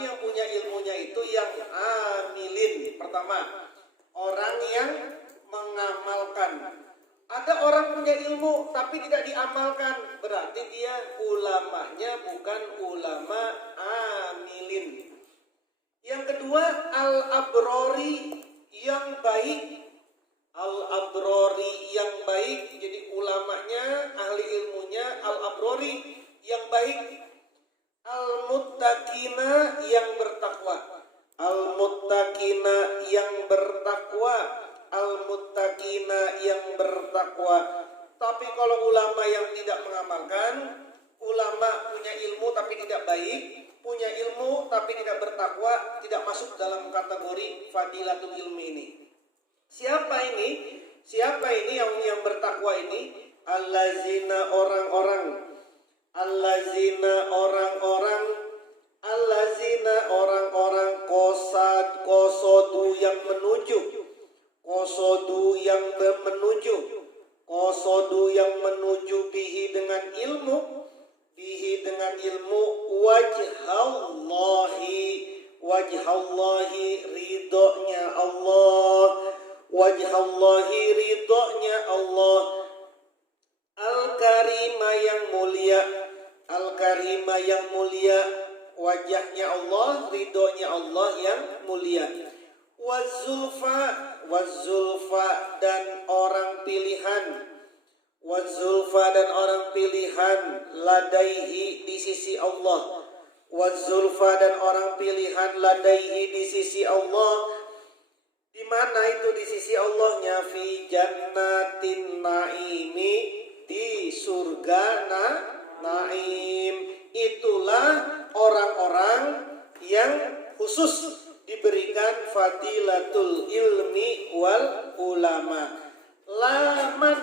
Tapi yang punya ilmunya itu yang amilin. Pertama, orang yang mengamalkan. Ada orang punya ilmu tapi tidak diamalkan, berarti dia ulamanya bukan ulama amilin. Yang kedua, al-abrori yang baik. Al-abrori yang baik, jadi ulamanya, ahli ilmunya al-abrori yang baik. Al-muttaqina yang bertakwa. Al-muttaqina yang bertakwa. Al-muttaqina yang bertakwa. Tapi kalau ulama yang tidak mengamalkan, ulama punya ilmu tapi tidak baik, punya ilmu tapi tidak bertakwa, tidak masuk dalam kategori fadilatul ilmi ini. Siapa ini? Siapa ini yang bertakwa ini? Allazina orang-orang. Allazina orang-orang. Allazina orang-orang kosodu yang menuju. Kosodu yang menuju. Kosodu yang menuju bihi dengan ilmu. Bihi dengan ilmu. Wajhallahi. Wajhallahi ridhonya Allah. Wajhallahi ridhonya Allah. Al-Karima yang mulia. Al-Karima yang mulia. Wajahnya Allah, ridhonya Allah yang mulia. Wazulfa. Wazulfa dan orang pilihan. Wazulfa dan orang pilihan. Ladaihi di sisi Allah. Wazulfa dan orang pilihan. Ladaihi di sisi Allah. Di mana itu di sisi Allahnya? Fi jannatin naimi, di surga naim. Itulah orang-orang yang khusus diberikan fadilatul ilmi wal ulama. Laman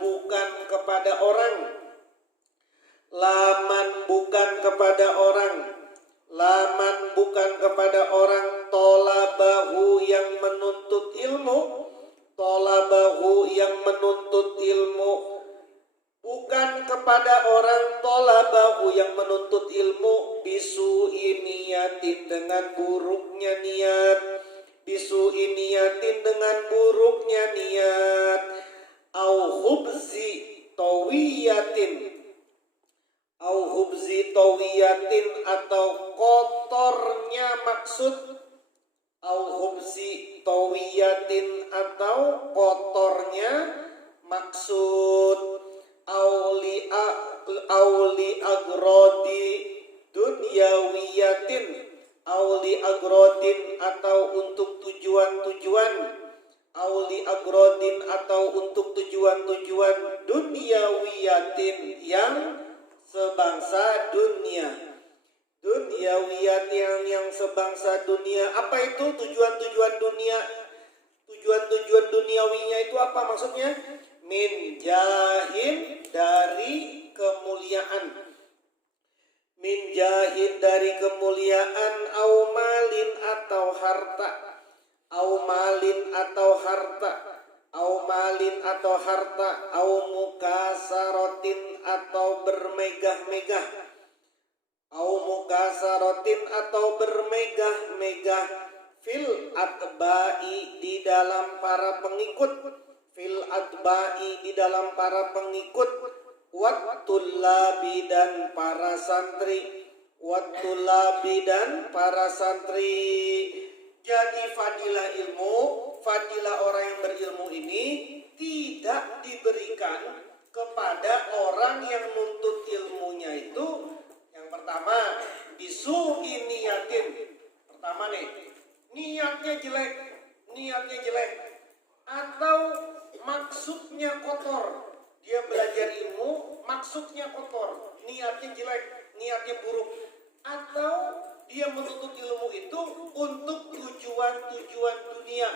bukan kepada orang. Laman bukan kepada orang. Laman bukan kepada orang. Tolabahu yang menuntut ilmu. Tolabahu yang menuntut ilmu. Bukan kepada orang tolabahu yang menuntut ilmu. Bisu niyatin dengan buruknya niat. Bisu niyatin dengan buruknya niat. Au hubzi tawiyatin. Au hubzi tawiyatin atau kotornya maksud. Au hubzi tawiyatin atau kotornya maksud. Auli agrodi dunyawiyatin. Auli agrodin atau untuk tujuan-tujuan. Auli agrodin atau untuk tujuan-tujuan dunyawiyatin yang sebangsa dunia. Dunyawiyat yang sebangsa dunia. Apa itu tujuan-tujuan dunia? Tujuan-tujuan duniawinya itu apa maksudnya? Min jahin dari kemuliaan. Min jahin dari kemuliaan. Au malin atau harta. Au malin atau harta. Au malin atau harta. Au mukasarotin atau bermegah-megah. Au mukasarotin atau bermegah-megah. Fil atba'i di dalam para pengikut. Fil atba'i di dalam para pengikut. Wattulabi dan para santri. Wattulabi dan para santri. Jadi fadilah ilmu, fadilah orang yang berilmu ini tidak diberikan kepada orang yang nuntut ilmunya itu. Yang pertama, bisu'i niyatin. Pertama nih, niatnya jelek. Niatnya jelek. Atau maksudnya kotor. Dia belajar ilmu, maksudnya kotor, niatnya jelek, niatnya buruk. Atau dia menuntut ilmu itu untuk tujuan-tujuan dunia.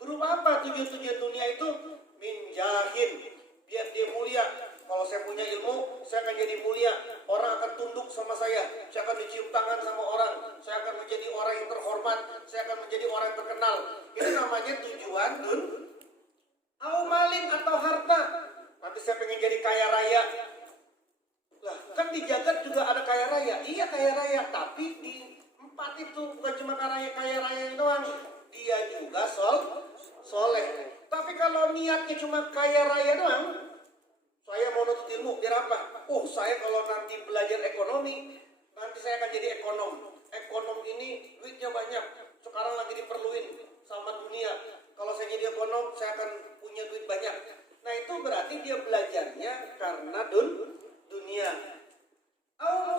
Berupa apa tujuan-tujuan dunia itu? Min jahin, biar dia mulia. Kalau saya punya ilmu, saya akan jadi mulia. Orang akan tunduk sama saya akan dicium tangan sama orang. Saya akan menjadi orang yang terhormat. Saya akan menjadi orang yang terkenal. Itu namanya tujuan au malin atau harta. Nanti saya pengen jadi kaya raya. Lah, kan di jagat juga ada kaya raya. Iya kaya raya, tapi di empat itu bukan cuma kaya raya doang. Dia juga soleh. Tapi kalau niatnya cuma kaya raya doang, saya mau nuntut ilmu, biar apa? Oh, saya kalau nanti belajar ekonomi, nanti saya akan jadi ekonom. Ekonom ini duitnya banyak, sekarang lagi diperluin sama dunia. Kalau saya jadi ekonom, saya akan punya duit banyak. Nah, itu berarti dia belajarnya karena dunia.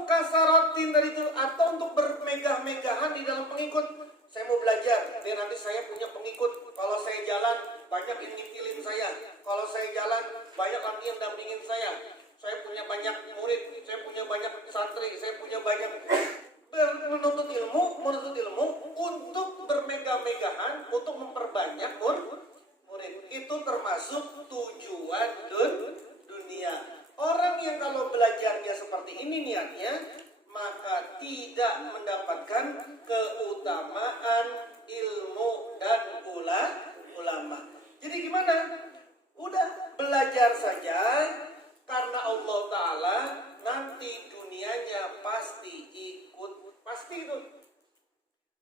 Mukasarotin dari itu, atau untuk bermegah-megahan di dalam pengikut. Saya mau belajar, biar nanti saya punya pengikut. Kalau saya jalan, banyak yang nyintilin saya. Kalau saya jalan, banyak lagi yang dampingin saya. Saya punya banyak murid, saya punya banyak santri, saya punya banyak menuntut ilmu untuk bermegah-megahan, untuk memperbanyak murid. Itu termasuk tujuan dunia. Orang yang kalau belajarnya seperti ini niatnya, maka tidak mendapatkan keutamaan ilmu dan ulama. Jadi gimana? Udah belajar saja, karena Allah Ta'ala nanti dunianya pasti ikut. Pasti itu.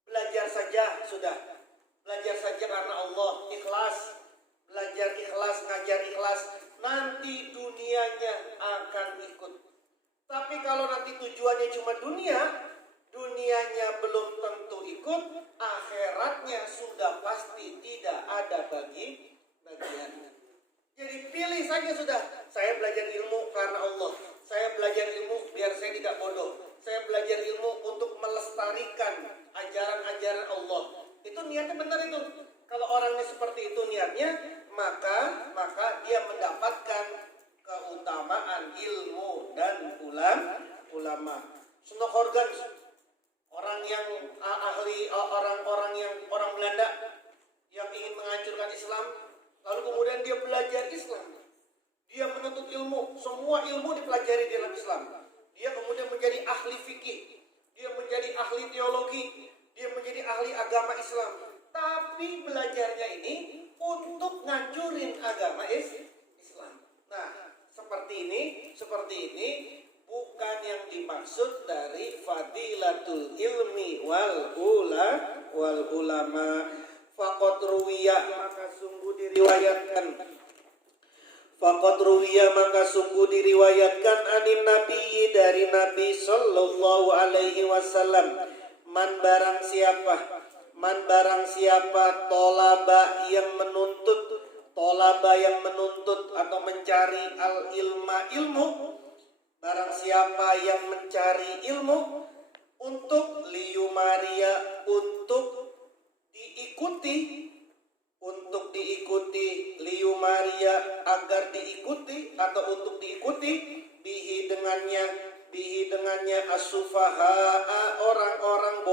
Belajar saja sudah. Belajar saja karena Allah, ikhlas. Belajar ikhlas, ngajar ikhlas, nanti dunianya akan ikut. Tapi kalau nanti tujuannya cuma dunianya belum tentu ikut, akhiratnya sudah pasti tidak ada bagian. Jadi pilih saja sudah. Saya belajar ilmu karena Allah. Saya belajar ilmu biar saya tidak bodoh. Saya belajar ilmu untuk melestarikan ajaran-ajaran Allah. Itu niatnya benar itu. Kalau orangnya seperti itu niatnya, maka dia mendapatkan keutamaan ilmu dan ulama. Snoek Horgens, orang yang ahli, orang Belanda yang ingin menghancurkan Islam, lalu kemudian dia belajar Islam. Dia menuntut ilmu, semua ilmu dipelajari di dalam Islam. Dia kemudian menjadi ahli fikih, dia menjadi ahli teologi, dia menjadi ahli agama Islam. Tapi belajarnya ini untuk ngancurin agama Islam. Nah, seperti ini bukan yang dimaksud dari fadilatul ilmi wal ulama. Faqad ruwiya, maka sungguh diriwayatkan anin nabi, dari Nabi sallallahu alaihi wasallam, man barang siapa tolaba yang menuntut atau mencari ilmu, barang siapa yang mencari ilmu untuk liyumaria, untuk diikuti liyumaria, agar diikuti atau untuk diikuti bihi dengannya as-sufaha, orang-orang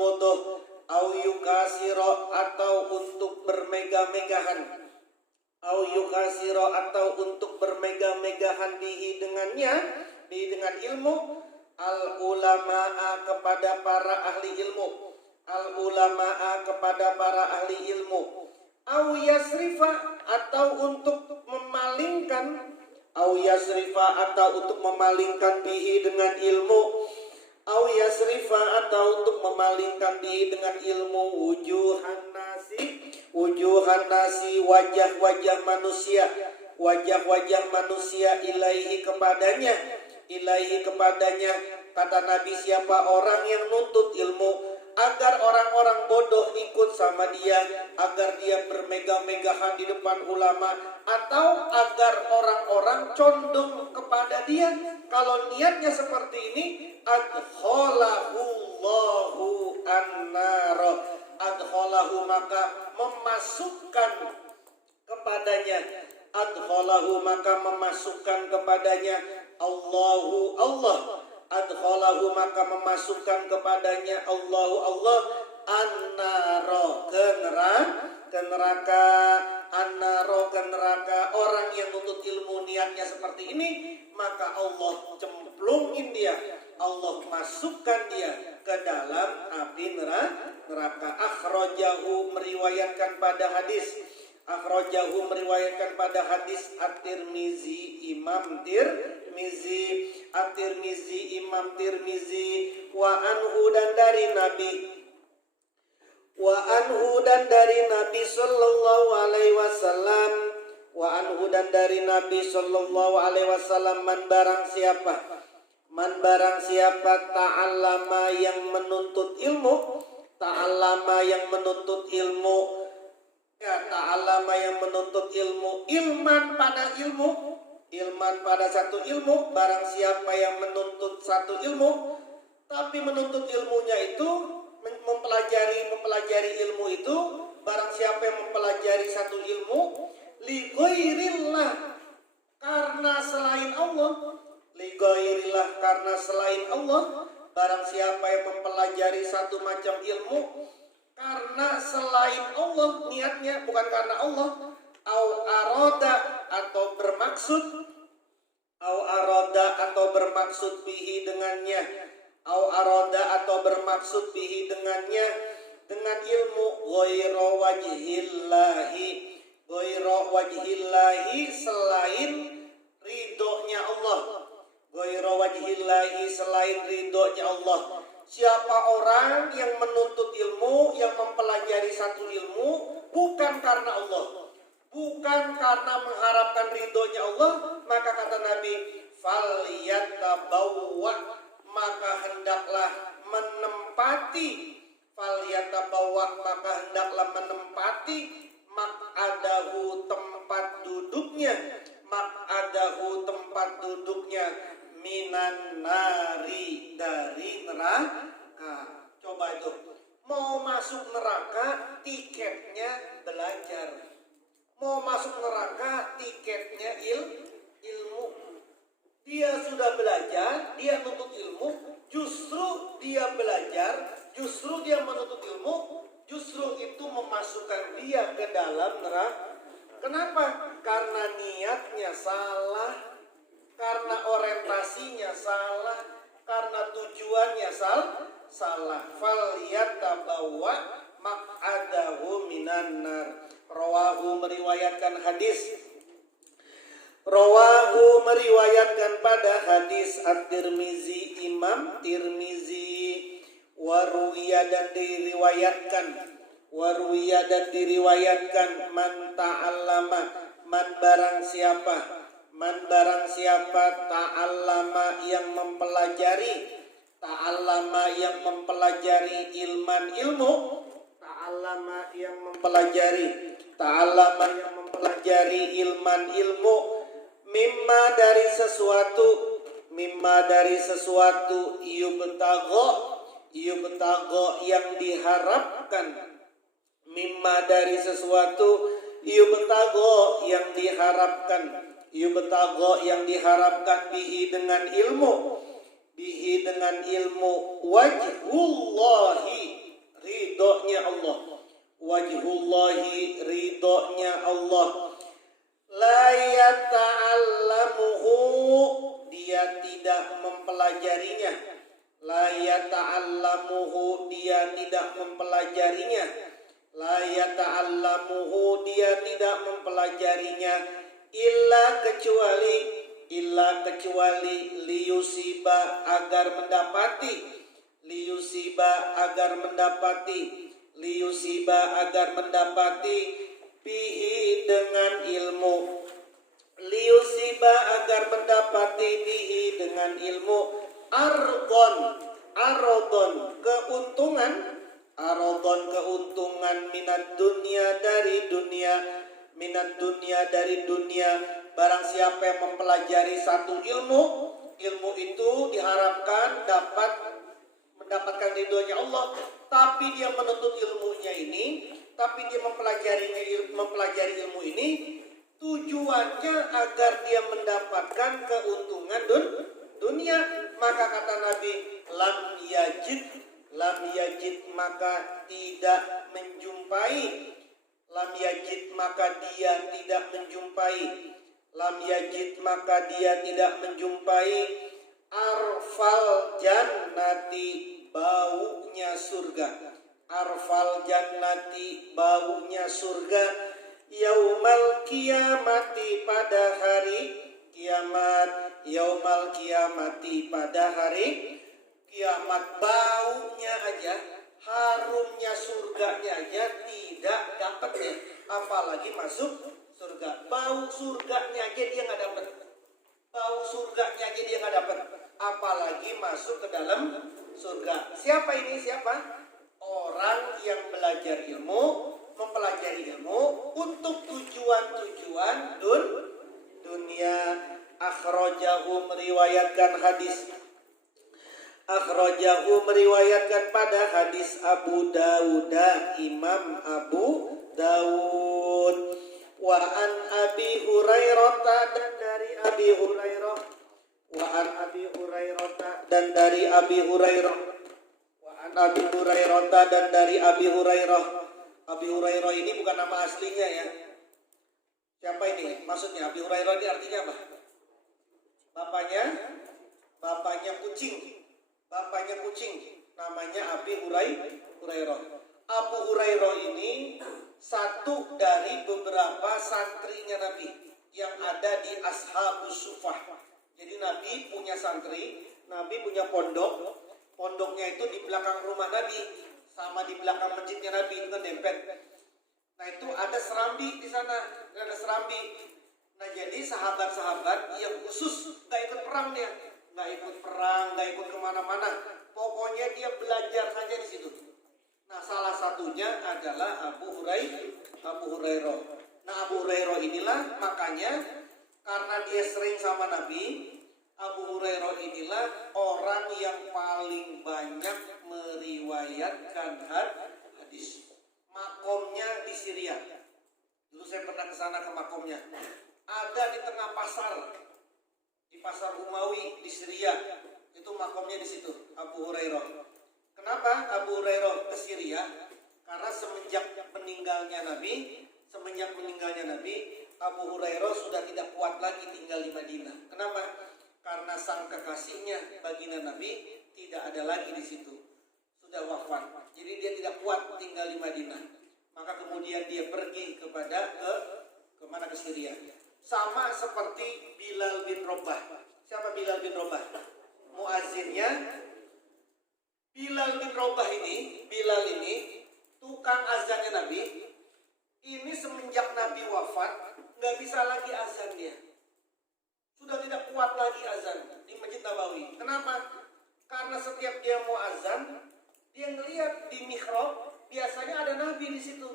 bodoh, au yukasiro, atau untuk bermegah-megahan, bihi dengan ilmu, al ulama'a kepada para ahli ilmu, au yasrifa, atau untuk memalingkan, bihi dengan ilmu, wujuhan nasi, wajah-wajah manusia ilaihi kepadanya. Kata Nabi, siapa orang yang nuntut ilmu agar orang-orang bodoh ikut sama dia, agar dia bermegah-megahan di depan ulama, atau agar orang-orang condong kepada dia, kalau niatnya seperti ini, adkhalahullahu an-nar, maka memasukkan kepadanya Allah an-naro, ke neraka. Orang yang nuntut ilmu niatnya seperti ini, maka Allah cemplungin dia, Allah masukkan dia ke dalam api neraka. Akhrajahu, meriwayatkan pada hadis Akhrajahu meriwayatkan pada hadis At-Tirmizi Imam Tirmizi, At-Tirmizi Imam Tirmizi. Wa anhu dan dari Nabi sallallahu alaihi wasallam, wa anhu dan dari Nabi sallallahu alaihi wasallam, man barang siapa ta'allama yang menuntut ilmu, ilman pada satu ilmu. Barang siapa yang menuntut satu ilmu, tapi menuntut ilmunya itu mempelajari ilmu itu, barang siapa yang mempelajari satu ilmu li ghairillah, karena selain Allah, barang siapa yang mempelajari satu macam ilmu karena selain Allah, niatnya bukan karena Allah, au aroda atau bermaksud bihi dengannya, dengan ilmu ghaira wajhillahi, selain ridhonya Allah. Siapa orang yang menuntut ilmu, yang mempelajari satu ilmu bukan karena Allah, bukan karena mengharapkan ridhonya Allah, maka kata Nabi, falyatabawwa, maka hendaklah menempati maq'adahu, tempat duduknya minan nari, dari neraka. Coba itu, mau masuk neraka tiketnya belajar, mau masuk neraka tiketnya ilmu. Dia sudah belajar, dia menuntut ilmu, justru dia belajar, justru dia menuntut ilmu, justru itu memasukkan dia ke dalam neraka. Kenapa? Karena niatnya salah, karena orientasinya salah, karena tujuannya salah. Falyatabawwa maq'adahu minan nar. Rawahu meriwayatkan pada hadis At-Tirmizi Imam Tirmizi. Waruwiya dan diriwayatkan man ta'allama, man barang siapa ta'allama yang mempelajari ilman ilmu, ilman ilmu, mimma dari sesuatu yubtagho yang diharapkan, bihi dengan ilmu wajhullahi, ridhonya Allah, la yata'allamuhu, dia tidak mempelajarinya, illa kecuali liyusiba agar mendapati bihi dengan ilmu arodon keuntungan minat dunia dari dunia. Barang siapa yang mempelajari satu ilmu itu diharapkan mendapatkan ridhonya Allah, tapi dia menuntut ilmunya ini, tapi dia mempelajari ilmu ini tujuannya agar dia mendapatkan keuntungan dunia, maka kata Nabi, lam yajid maka tidak menjumpai, arfal jannati, baunya surga, Yaumal kiamati pada hari kiamat. Yaumal kiamati pada hari kiamat. Baunya aja, harumnya surganya aja tidak dapatnya, apalagi masuk surga. Bau surganya aja dia nggak dapat. Bau surganya aja dia nggak dapat, apalagi masuk ke dalam surga. Siapa ini? Siapa? Orang yang belajar ilmu, mempelajari ilmu untuk tujuan-tujuan dunia. Akhrajahu meriwayatkan hadis. Akhrajahu meriwayatkan pada hadis Abu Dawud, Imam Abu Dawud. Wa an Abi Hurairah dan dari Abi Hurairah. Wa an Abi Hurairah dan dari Abi Hurairah. Wa an Abi Hurairah dan dari Abi Hurairah. Abi Hurairah ini bukan nama aslinya ya. Siapa ini? Maksudnya Abi Hurairah ini artinya apa? Bapaknya kucing. Bapaknya kucing. Namanya Abi Hurairah. Abu Hurairah ini satu dari beberapa santrinya Nabi yang ada di Ashabus Sufah. Jadi Nabi punya santri, Nabi punya pondok. Pondoknya itu di belakang rumah Nabi, sama di belakang masjidnya Nabi, itu kan dempet. Nah itu ada serambi di sana, ada serambi. Nah jadi sahabat-sahabat yang khusus gak ikut perang dia, gak ikut perang, gak ikut kemana-mana. Pokoknya dia belajar saja di situ. Nah salah satunya adalah Abu Hurairah. Nah Abu Hurairah inilah makanya karena dia sering sama Nabi, Abu Hurairah inilah orang yang paling banyak meriwayatkan hadis. Makomnya di Syria. Dulu saya pernah ke sana ke makomnya. Ada di tengah pasar, di pasar Umawi di Syria. Itu makomnya di situ, Abu Hurairah. Kenapa Abu Hurairah ke Syria? Karena semenjak meninggalnya Nabi, Abu Hurairah sudah tidak kuat lagi tinggal di Madinah. Kenapa? Karena sang kekasihnya baginda Nabi tidak ada lagi di situ, sudah wafat. Jadi dia tidak kuat tinggal di Madinah. Maka kemudian dia pergi ke Syria. Sama seperti Bilal bin Rabah. Siapa Bilal bin Rabah? Muazzinnya. Bilal ini tukang azannya Nabi. Ini semenjak Nabi wafat nggak bisa lagi azan dia. Sudah tidak kuat lagi azan di Masjid Nabawi. Kenapa? Karena setiap dia mau azan, dia ngelihat di mihrab biasanya ada Nabi di situ.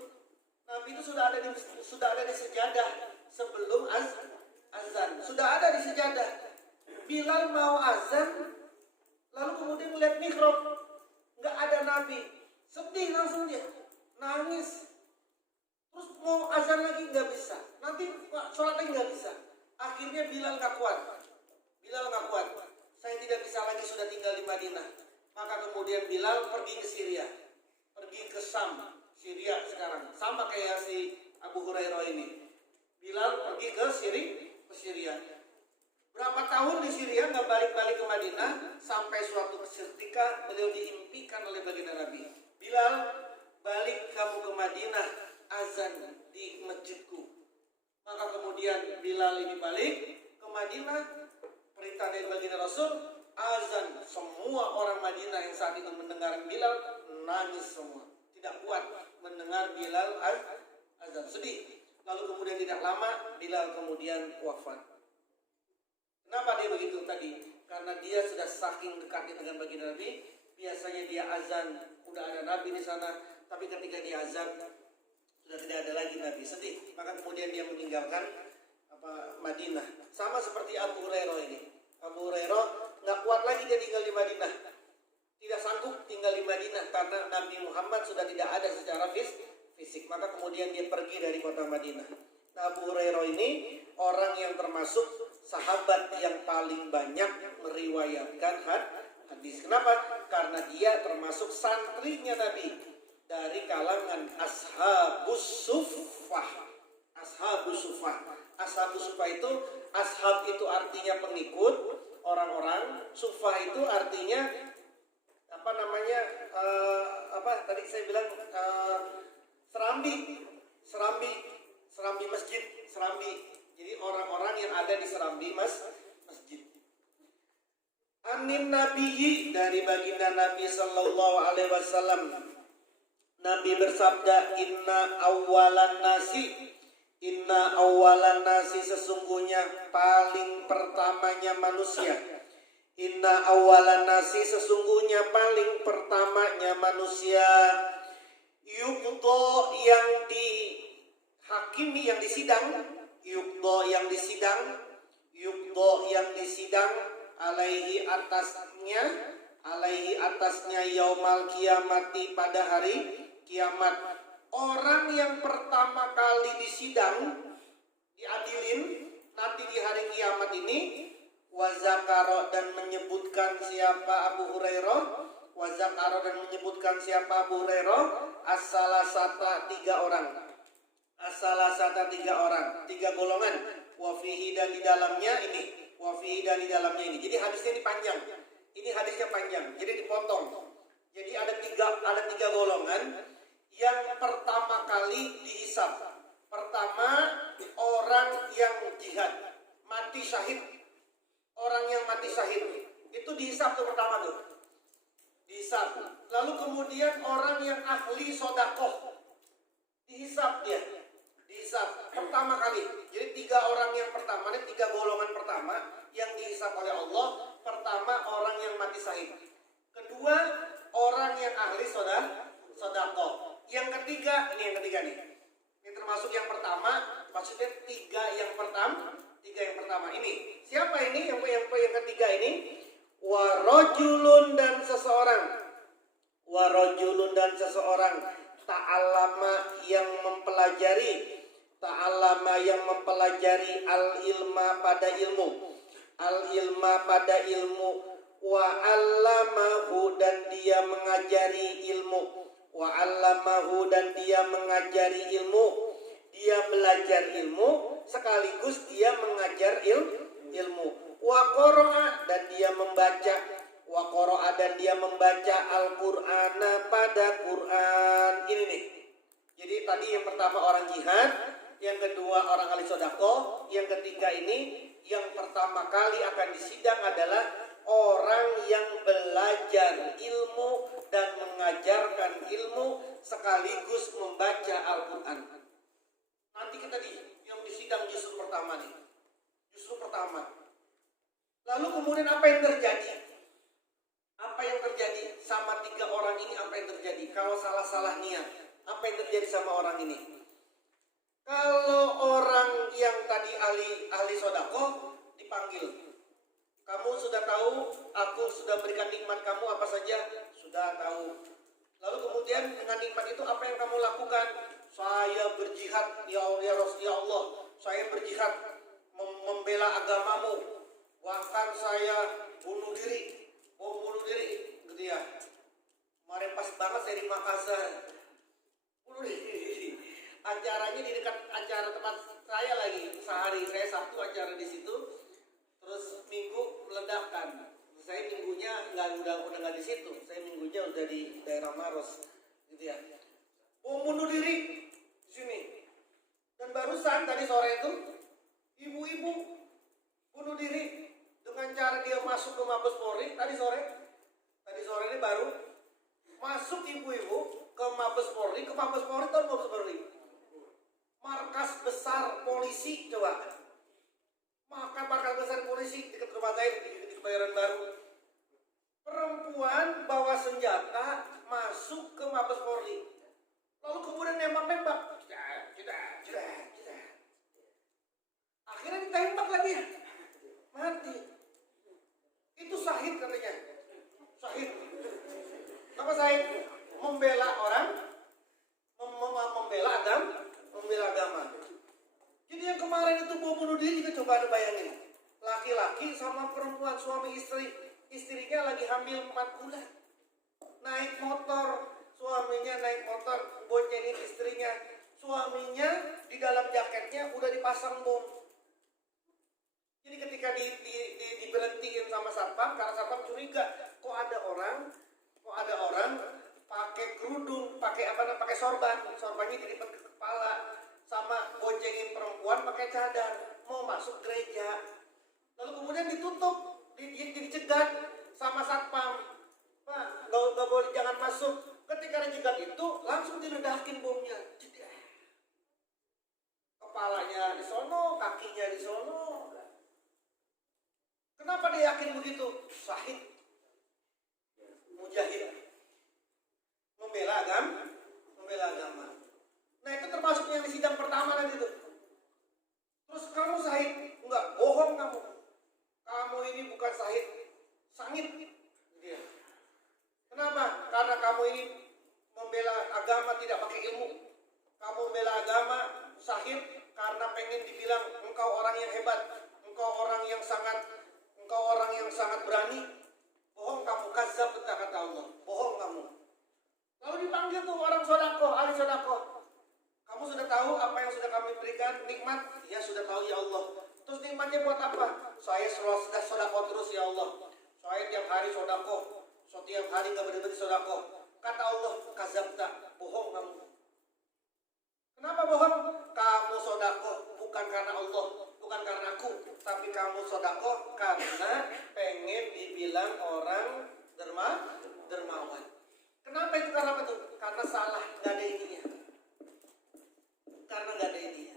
Nabi itu sudah ada di sejadah sebelum azan. Sudah ada di sejadah. Bilal mau azan, lalu kemudian melihat mihrab, nggak ada Nabi. Sedih langsung dia, nangis. Terus mau azan lagi nggak bisa. Nanti sholat lagi nggak bisa. Akhirnya Bilal nggak kuat. Saya tidak bisa lagi, sudah tinggal di Madinah. Maka kemudian Bilal pergi ke Syria, pergi ke Sam, Syria sekarang. Sama kayak si Abu Hurairah ini. Bilal pergi ke Syria. Berapa tahun di Syria nggak balik-balik ke Madinah, sampai suatu ketika beliau diimpikan oleh baginda Nabi. Bilal, balik kamu ke Madinah, azan di masjidku. Maka kemudian Bilal ini balik ke Madinah, perintah dari baginda Rasul, azan. Semua orang Madinah yang saat itu mendengar Bilal nangis semua, tidak kuat mendengar Bilal azan, sedih. Lalu kemudian tidak lama Bilal kemudian wafat. Kenapa dia begitu tadi? Karena dia sudah saking dekatnya dengan baginda Nabi. Biasanya dia azan, udah ada Nabi di sana, tapi ketika dia azan sudah tidak ada lagi Nabi, sedih. Maka kemudian dia meninggalkan Madinah. Sama seperti Abu Hurairah ini. Abu Hurairah nggak kuat lagi dia tinggal di Madinah, tidak sanggup tinggal di Madinah karena Nabi Muhammad sudah tidak ada secara fisik. Maka kemudian dia pergi dari kota Madinah. Nah, Abu Hurairah ini orang yang termasuk sahabat yang paling banyak meriwayatkan hadis. Kenapa? Karena dia termasuk santrinya Nabi dari kalangan Ashabus Sufah. Ashabus Sufah itu, ashab itu artinya pengikut orang-orang, sufah itu artinya tadi saya bilang serambi Serambi masjid, serambi. Jadi orang-orang yang ada di serambi masjid. Anin nabiyyi, dari baginda Nabi sallallahu alaihi wasallam. Nabi bersabda, inna awwalan nasi sesungguhnya paling pertamanya manusia. Inna awalan nasi sesungguhnya paling pertamanya manusia. Yukdo yang dihakimi, yang disidang. Yukdo yang disidang alaihi atasnya yaumal kiamati, pada hari kiamat. Orang yang pertama kali disidang, diadilin nanti di hari kiamat ini, wazakaro, dan menyebutkan siapa Abu Hurairah, as-salasata, 3 orang, tiga golongan, wafihi, dan di dalamnya ini, jadi hadisnya ini panjang, jadi dipotong. Jadi ada tiga golongan yang pertama kali dihisab. Pertama, orang yang jihad, mati syahid. Orang yang mati syahid itu dihisab tuh pertama tuh. Dihisab. Lalu kemudian orang yang ahli sodakoh dihisab dia. Dihisab pertama kali. Jadi 3 orang yang pertama, ini 3 golongan pertama yang dihisab oleh Allah. Pertama, orang yang mati syahid. Kedua, orang yang ahli sodakoh. Yang ketiga, ini yang ketiga nih. Ini termasuk yang pertama, maksudnya 3 yang pertama. Ini siapa ini yang ketiga ini? Warojulun dan seseorang ta'allama yang mempelajari al-ilma pada ilmu wa 'allamahu, dan dia mengajari ilmu. Dia belajar ilmu sekaligus dia mengajar ilmu. Wa qara'a, dan dia membaca Al-Qur'ana, pada Quran. Ini nih. Jadi tadi yang pertama orang jihad, yang kedua orang ahli sedekah, yang ketiga ini yang pertama kali akan disidang adalah orang yang belajar ilmu dan mengajarkan ilmu sekaligus membaca Al-Qur'an. Nanti kita yang disidang justru pertama. Lalu kemudian apa yang terjadi? Sama 3 orang ini? Apa yang terjadi? Kalau salah niat, apa yang terjadi sama orang ini? Kalau orang yang tadi ahli sedekah dipanggil, kamu sudah tahu, aku sudah berikan nikmat kamu apa saja? Sudah tahu. Lalu kemudian dengan nikmat itu apa yang kamu lakukan? Saya berjihad, ya Allah, saya berjihad membela agamamu. Bahkan saya bunuh diri, gitu ya. Kemarin pas banget saya di Makassar, bunuh diri. Acaranya di dekat acara tempat saya lagi, sehari saya Sabtu acara di situ, terus Minggu ledakan. Saya minggunya udah nggak di situ, saya minggunya udah di daerah Maros, gitu ya. Bunuh diri di sini. Dan barusan tadi sore itu ibu-ibu bunuh diri dengan cara dia masuk ke Mabes Polri. Tadi sore ini baru masuk ibu-ibu ke Mabes Polri. Tahu Mabes Polri? Markas besar polisi, coba. Markas besar polisi dekat rumah saya di Kebayoran Baru. Perempuan bawa senjata masuk ke Mabes Polri. Lalu kemudian nembak. Tidak. Akhirnya ditembak lagi. Mati. Itu syahid katanya. Syahid. Apa syahid? Membela orang, membela agama. Jadi yang kemarin itu mau bunuh diri juga, coba ada bayangin. Laki-laki sama perempuan, suami istri. Istrinya lagi hamil 4 bulan. Naik motor, suaminya naik motor, boncengin istrinya. Suaminya di dalam jaketnya udah dipasang bom. Jadi ketika diberhentiin sama satpam, karena satpam curiga, kok ada orang pakai kerudung, pakai sorbannya dilipat ke kepala. sama boncengin perempuan pakai cadar mau masuk gereja. Lalu kemudian ditutup, dicegat sama satpam. Pak, nggak boleh, jangan masuk. Ketika dicegat itu langsung diledakin bomnya. Kepalanya di sono, kakinya di sono. Kenapa dia yakin begitu? Syahid, mujahid, membela agama. Nah itu termasuk yang di sidang pertama nanti itu. Terus kamu syahid? Enggak, bohong kamu. Kamu ini bukan syahid, sangit. Dia. Kenapa? Karena kamu ini membela agama tidak pakai ilmu. Kamu membela agama syahid karena pengen dibilang engkau orang yang hebat, engkau orang yang sangat berani. Bohong kamu, kadzab, kata Allah. Bohong kamu. Lalu dipanggil tuh orang sodako, ahli sodako. Kamu sudah tahu apa yang sudah kami berikan nikmat? Ya sudah tahu ya Allah. Terus nikmatnya buat apa? Saya sudah sodako terus ya Allah. Saya tiap hari sodako. Setiap hari nggak berhenti sodako. Kata Allah, kadzabta, bohong kamu. Kenapa bohong? Kamu sodako bukan karena Allah, bukan karena aku, tapi kamu sodako karena pengen dibilang orang dermawan. Kenapa itu? Karena apa tuh? Karena salah, nggak ada ininya. Karena nggak ada ininya.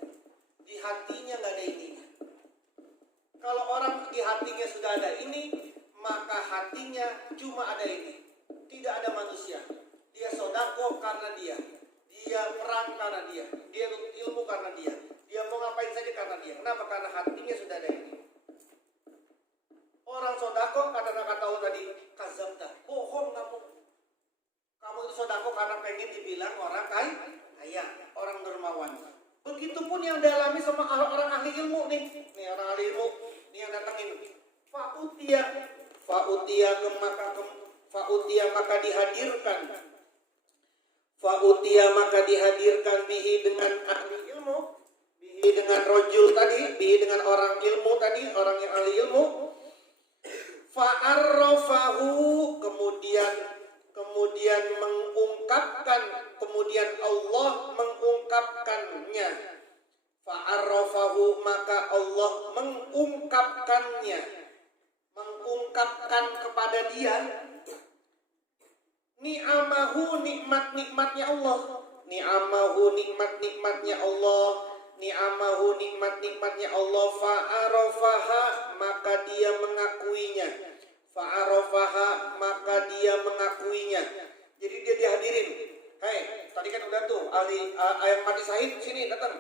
Di hatinya nggak ada ininya. Kalau orang di hatinya sudah ada ini, maka hatinya cuma ada ini. Tidak ada manusia. Dia sodako karena dia. Dia perang karena dia. Dia ilmu karena dia. Dia mau ngapain saja karena dia. Kenapa? Karena hatinya sudah ada ini. Orang sodako kata Allah tadi, kadzabta, bohong kamu. Kamu itu sodako karena pengen dibilang orang kaya, orang dermawan. Begitupun yang dialami sama orang ahli ilmu nih. Nih orang ahli ilmu, nih yang datangin. Fa'utiya maka dihadirkan bihi dengan ahli ilmu, bihi dengan rojul tadi, bihi dengan orang ilmu tadi, orang yang ahli ilmu. Fa'arrafahu kemudian mengungkapkan, kemudian Allah mengungkapkannya. Fa'arrafahu maka Allah mengungkapkannya, mengungkapkan kepada dia ni'amahu, nikmat-nikmatnya Allah. Ni'amahu, nikmat-nikmatnya Allah. Ni'amahu, nikmat-nikmatnya Allah. Fa'arafaha maka dia mengakuinya. Fa'arafaha maka dia mengakuinya. Jadi dia dihadirin. Hei, tadi kan udah tuh ahli ayam mati syahid, sini datang.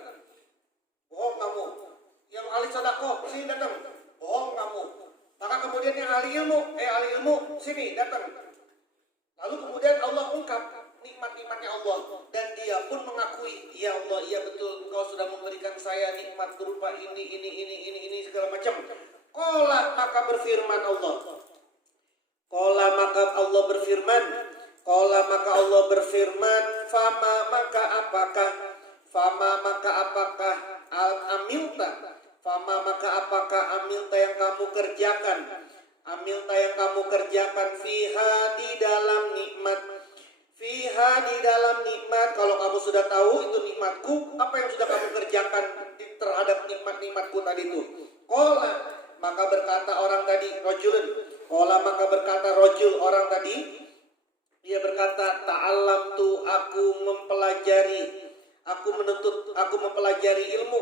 Bohong kamu. Yang ahli sedekah, sini datang. Bohong kamu. Maka kemudian yang ahli ilmu, sini datang. Lalu kemudian Allah ungkap nikmat-nikmatnya Allah, dan dia pun mengakui, ya Allah, iya betul, Engkau sudah memberikan saya nikmat berupa ini segala macam. Qala maka berfirman Allah. Qala maka Allah berfirman, fama maka apakah amilta yang kamu kerjakan. Amilta yang kamu kerjakan fiha di dalam nikmat. Kalau kamu sudah tahu itu nikmatku, apa yang sudah kamu kerjakan terhadap nikmatku tadi itu? Qala maka berkata orang tadi, maka berkata rojul orang tadi, dia berkata, ta'allamtu, aku mempelajari ilmu,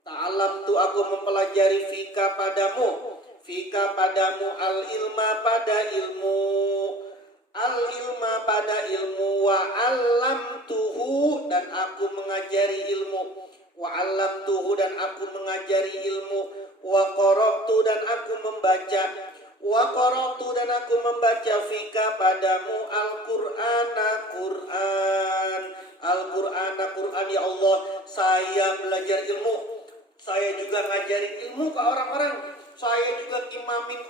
Ta'allamtu aku mempelajari fika padamu al-ilma pada ilmu wa 'allamtuhu dan aku mengajari ilmu wa qara'tu dan aku membaca fika padamu Al-Qur'an ya Allah. Saya belajar ilmu, saya juga ngajarin ilmu ke orang-orang. Saya juga imamin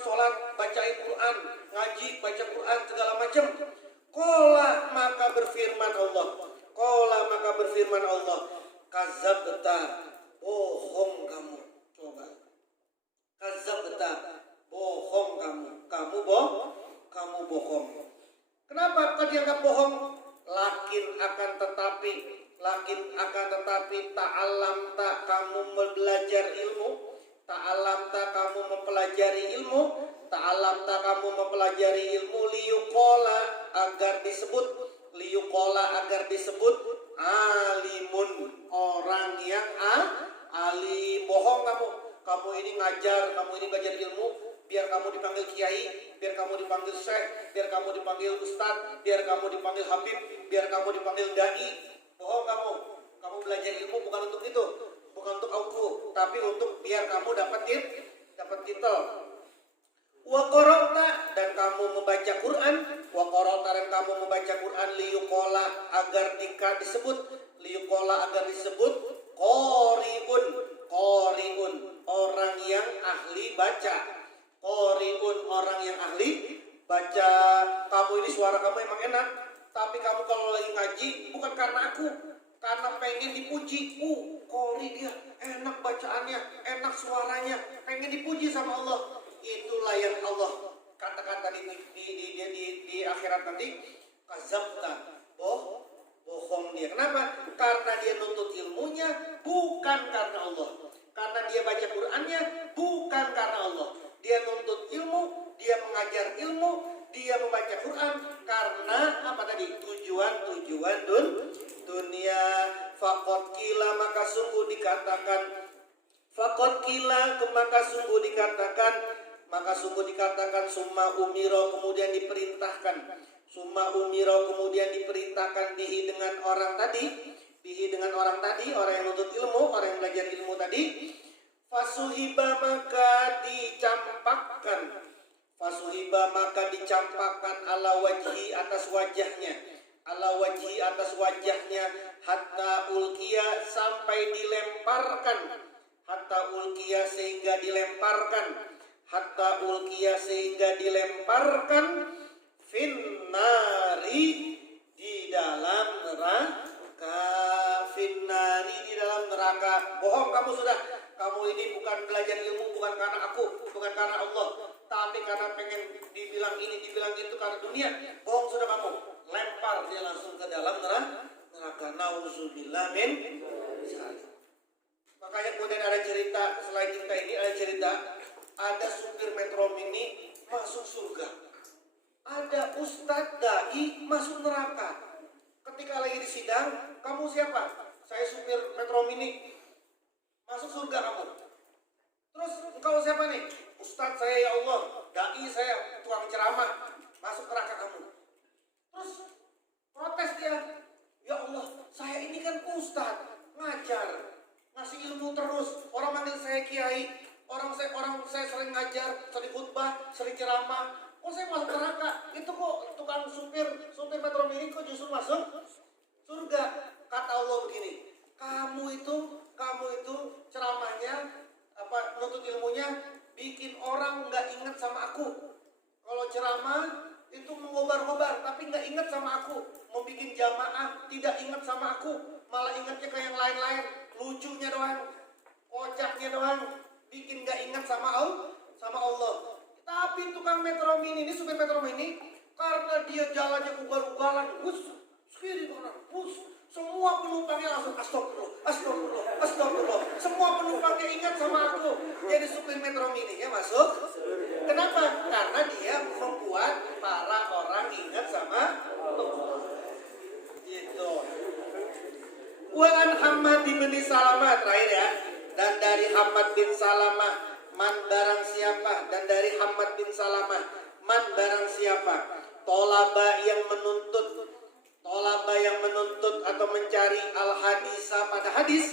sholat, bacain Quran, ngaji, baca Quran, segala macam. Qala maka berfirman Allah, kadzabta, bohong kamu. Coba. Kadzabta, bohong kamu. Kamu bohong. Kenapa kau dianggap bohong? Lakin akan tetapi ta'alam tak kamu belajar ilmu, ta'alam tak kamu mempelajari ilmu, ta'alam tak kamu mempelajari ilmu liyuqala agar disebut alimun, orang yang alim. Bohong kamu ini ngajar, kamu ini belajar ilmu biar kamu dipanggil kiai, biar kamu dipanggil syekh, biar kamu dipanggil ustadz, biar kamu dipanggil habib, biar kamu dipanggil dai. Bohong kamu belajar ilmu bukan untuk itu, bukan untuk auku, tapi untuk biar kamu dapat titel. Wa qara'ta, dan kamu membaca Quran, wa qara'ta, dan kamu membaca Quran liyuqala agar disebut qari'un, orang yang ahli baca. Qari'un, orang yang ahli baca. Kamu ini suara kamu emang enak, tapi kamu kalau lagi ngaji bukan karena aku, karena pengen dipuji. Qari dia enak bacaannya, enak suaranya, pengen dipuji sama Allah. Itulah yang Allah katakan tadi di akhirat nanti, kazabta, bohong dia. Kenapa? Karena dia nuntut ilmunya bukan karena Allah, karena dia baca Qur'annya bukan karena Allah. Dia nuntut ilmu, dia mengajar ilmu, dia membaca Quran karena apa tadi? Tujuan dunia. Faqad qila, maka sungguh dikatakan summa umiro, kemudian diperintahkan bihi dengan orang tadi, orang yang nuntut ilmu, orang yang belajar ilmu tadi. Fasuhiba, maka dicampakkan ala wajhi, atas wajahnya, hatta ulkiya, sehingga dilemparkan finnari, di dalam neraka. Bohong kamu sudah. Kamu ini bukan belajar ilmu bukan karena aku, bukan karena Allah, tapi karena pengen dibilang ini, dibilang itu, karena dunia. Bohong sudah kamu. Lempar dia langsung ke dalam neraka. Nauzubillah min dzalik. Makanya kemudian ada cerita, selain cerita ini ada cerita, ada supir metro mini masuk surga, ada ustadz dai masuk neraka. Ketika lagi di sidang, kamu siapa? Saya supir metro mini. Masuk surga kamu. Terus engkau siapa nih? Ustadz saya, ya Allah. Dai saya, tukang ceramah. Masuk neraka kamu. Terus protes dia. Ya Allah, saya ini kan ustadz, ngajar, ngasih ilmu terus. Orang manggil saya kiai. Orang saya sering ngajar, sering khutbah, sering ceramah. Kok saya masuk neraka? Itu kok tukang supir metro mini kok justru masuk surga? Kata Allah begini, kamu itu ceramahnya, nuntut ilmunya bikin orang nggak ingat sama aku. Kalau ceramah itu mengobar-ngobar tapi nggak ingat sama aku, mau bikin jamaah tidak ingat sama aku, malah ingatnya ke yang lain-lain, lucunya doang, kocaknya doang, bikin nggak ingat sama Allah. Tapi tukang metro mini ini, supir metro mini, karena dia jalannya ugal-ugalan, kiri kanan, semua penumpangnya langsung astagfirullah. Semua penumpangnya ingat sama aku. Jadi supir metro mini ya masuk. Kenapa? Karena dia membuat para orang ingat sama Allah. Gitu. Wa an Hammad bin Salamah, terakhir ya. Dan dari Hammad bin Salamah, man barang siapa, dan dari Hammad bin Salamah, man barang siapa, tolaba yang menuntut atau mencari al-hadisa pada hadis.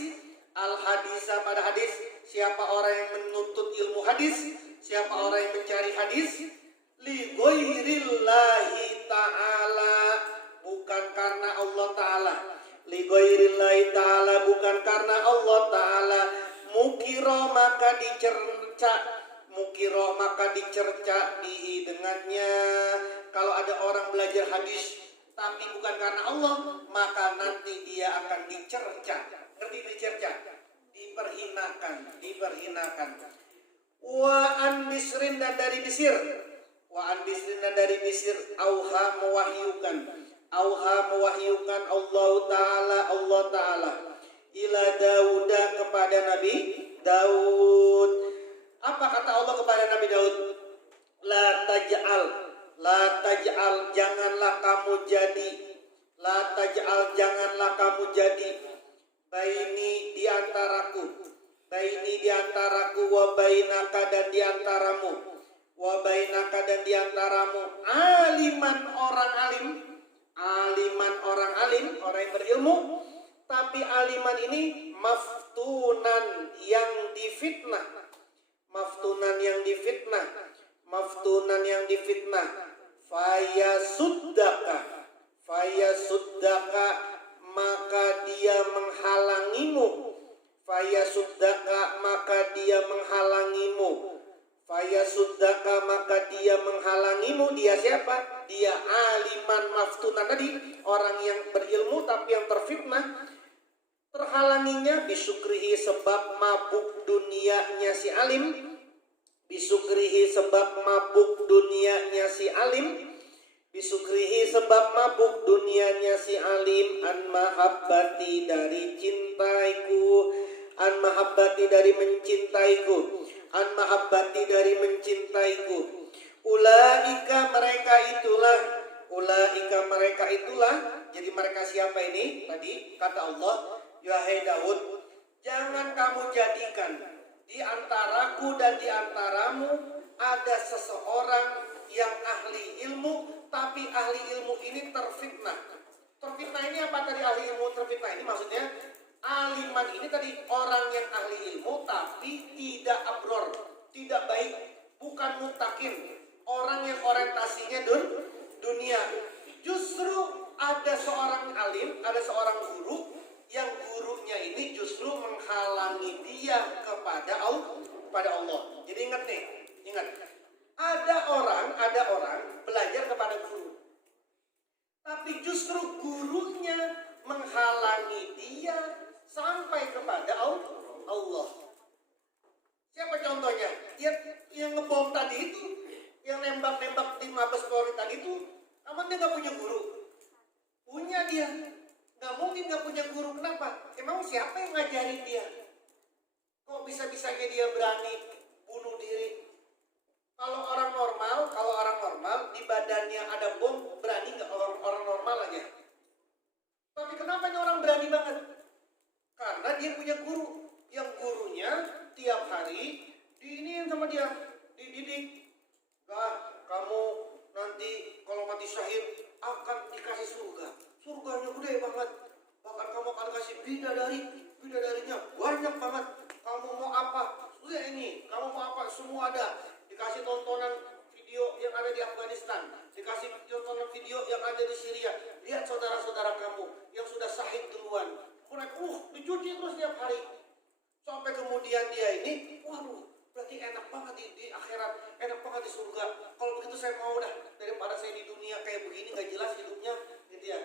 Siapa orang yang menuntut ilmu hadis, siapa orang yang mencari hadis, li ghairillahi ta'ala, bukan karena Allah Ta'ala, li ghairillahi ta'ala, bukan karena Allah Ta'ala, mukiro maka dicerca bihi dengannya. Kalau ada orang belajar hadis tapi bukan karena Allah, maka nanti dia akan dicerca. Ngerti dicerca? Diperhinakan. Wa an Bisrin, dan dari Bisir. Wa an Bisrin dari Bisir auha mewahyukan Allah Ta'ala ila Dauda kepada Nabi Daud. Apa kata Allah kepada Nabi Daud? La taj'al janganlah kamu jadi baini di antaraku wa bainaka dan di antaramu aliman orang alim orang yang berilmu, tapi aliman ini maftunan yang difitnah fayasuddaka maka dia menghalangimu dia siapa? Dia aliman maftunan tadi, orang yang berilmu tapi yang terfitnah. Terhalanginya bisukrihi sebab mabuk dunianya si alim an mahabbati dari mencintaiku ulaika mereka itulah. Jadi mereka siapa ini? Tadi kata Allah, ya hai Daud, jangan kamu jadikan di antaraku dan di antaramu ada seseorang yang ahli ilmu, tapi ahli ilmu ini terfitnah. Terfitnah ini apa tadi ahli ilmu terfitnah ini? Maksudnya aliman ini tadi orang yang ahli ilmu tapi tidak abror, tidak baik, bukan mutakin, orang yang orientasinya dunia. Justru ada seorang alim, ada seorang guru yang gurunya ini justru menghalangi dia kepada Allah. Jadi ingat. Ada orang belajar kepada guru, tapi justru gurunya menghalangi dia sampai kepada Allah. Siapa contohnya? Dia yang ngebom tadi itu, yang nembak di Mabes Polri tadi itu, aman dia nggak punya guru. Punya dia, nggak mungkin nggak punya guru. Kenapa? Emang siapa yang ngajarin dia? Kok bisa-bisanya dia berani bunuh diri? Kalau orang normal di badannya ada bom, berani nggak orang normal aja? Tapi kenapa ini orang berani banget? Karena dia punya guru, yang gurunya tiap hari diiniin sama dia, dididik. Kamu nanti kalau mati syahid akan dikasih surga. Surganya gede banget. Bahkan kamu akan kasih bidadarinya banyak banget. Kamu mau apa? Sudah ini, kamu mau apa? Semua ada. Dikasih tontonan video yang ada di Afghanistan, dikasih tontonan video yang ada di Syria. Lihat saudara-saudara kamu yang sudah syahid duluan. Dicuci terus tiap hari. Sampai kemudian dia ini, waduh, berarti enak banget di akhirat, enak banget di surga. Kalau begitu saya mau dah, daripada saya di dunia kayak begini gak jelas hidupnya, gitu ya.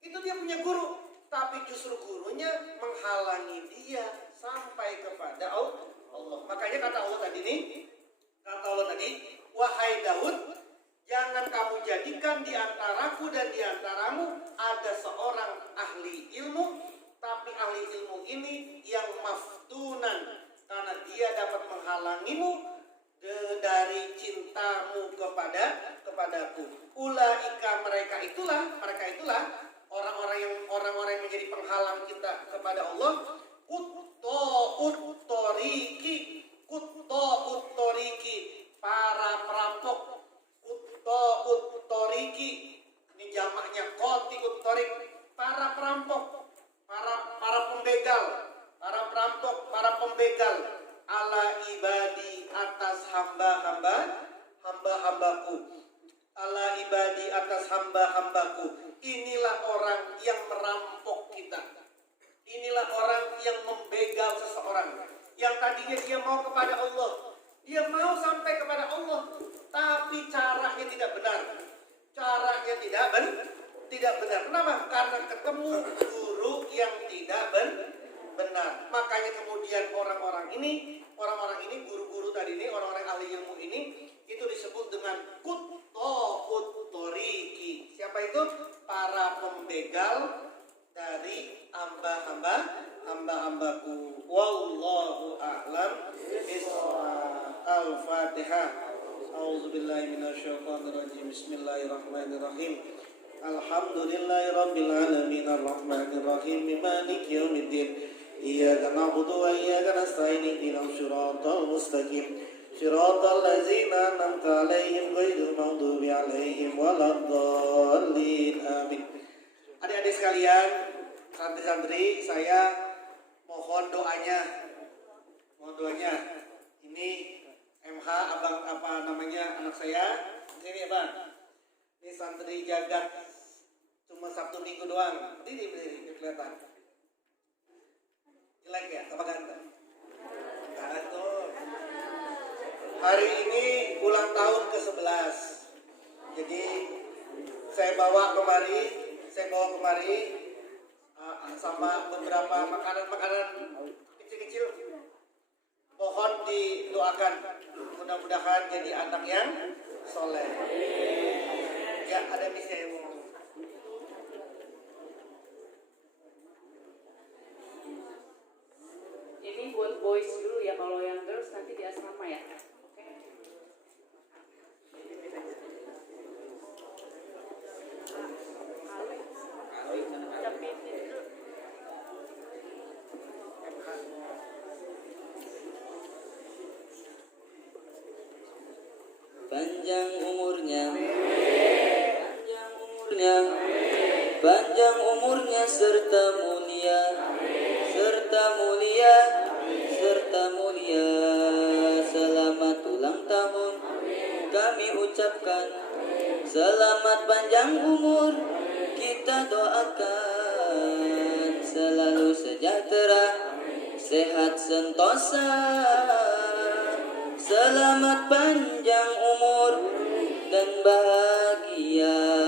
Itu dia punya guru, tapi justru gurunya menghalangi dia sampai kepada Allah. Makanya kata Allah tadi, wahai Daud, jangan kamu jadikan di antaraku dan di antaramu ada seorang ahli ilmu, tapi ahli ilmu ini yang maftunan, karena dia dapat menghalangimu dari cintamu kepadaku. Ulaika mereka itulah orang-orang yang menjadi penghalang kita kepada Allah. Kutta'ut toriki, para perampok. Kutta'ut toriki, ini jamaknya qati'ut torik, para perampok, para pembegal, para perampok, para pembegal. Ala ibadi atas hamba-hambaku. Ala ibadi atas hamba-hambaku. Inilah orang yang merampok kita. Inilah orang yang membegal seseorang. Yang tadinya dia mau kepada Allah, dia mau sampai kepada Allah, tapi caranya tidak benar. Kenapa? Karena ketemu guru yang tidak benar. Makanya kemudian orang-orang ini guru-guru tadi ini, orang-orang ahli ilmu ini, itu disebut dengan Qutta'ut Thoriqi. Siapa itu? Para pembegal dari hamba-hambaku. Wallahu a'lam bishawab. Al-Fatihah. A'udzubillahi minasyaitonirrajim. Bismillahirrahmanirrahim. Alhamdulillahirabbil alamin arrahmanir rahim maliki yaumiddin. Iyyaka na'budu wa iyyaka nasta'in ihdinas siratal mustaqim. Siratal ladzina an'amta 'alaihim ghairil maghdubi 'alaihim waladdallin. Amin. Adik-adik sekalian, santri-santri, saya mohon doanya. Mohon doanya. Ini MH abang apa namanya anak saya? Ini Bang. Ini santri jagat cuma Sabtu Minggu doang. Berdiri kelihatan. Jelek ya? Apa ganteng? Ganteng. Hari ini ulang tahun ke-11. Jadi saya bawa kemari sama beberapa makanan-makanan kecil-kecil. Mohon didoakan, mudah-mudahan jadi anak yang soleh. Ya, ada misi yang mau. Ini buat boys dulu ya, kalau yang girls nanti di asrama ya. Panjang umurnya serta mulia. Selamat ulang tahun kami ucapkan. Selamat panjang umur kita doakan. Selalu sejahtera, sehat sentosa. Selamat panjang umur dan bahagia.